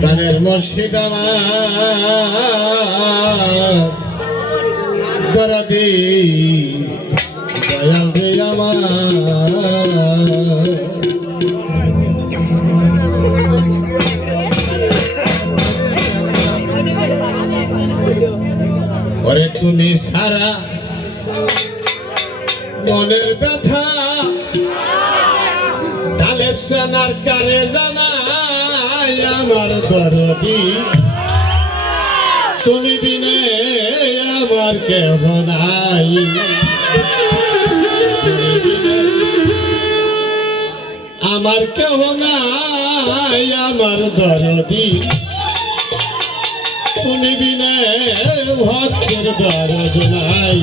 প্রাণের আমার দরাদি দয়াল রে আমার। ওরে তুমি সারা মনের ব্যথা সেনার কানে জানাই আমার দরদি তুমি বিনে আমার কেহ নাই। আমার কেহ নাই আমার দরদি। তুমি বিনে ভক্তের দরদ নাই।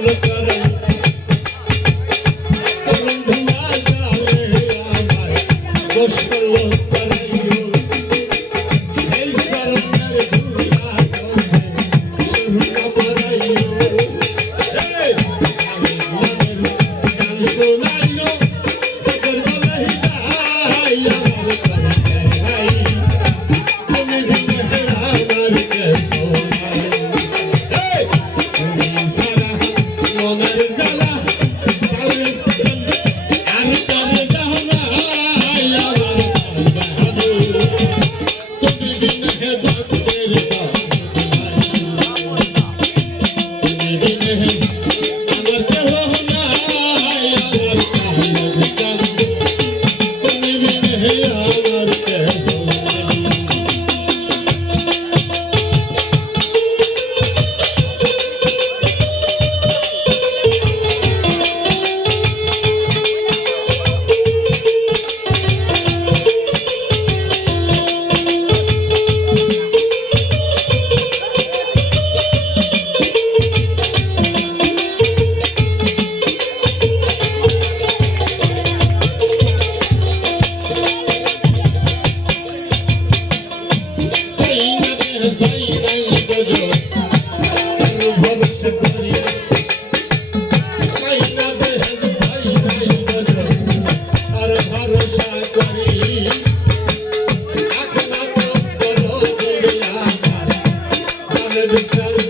look at Yeah. Deus.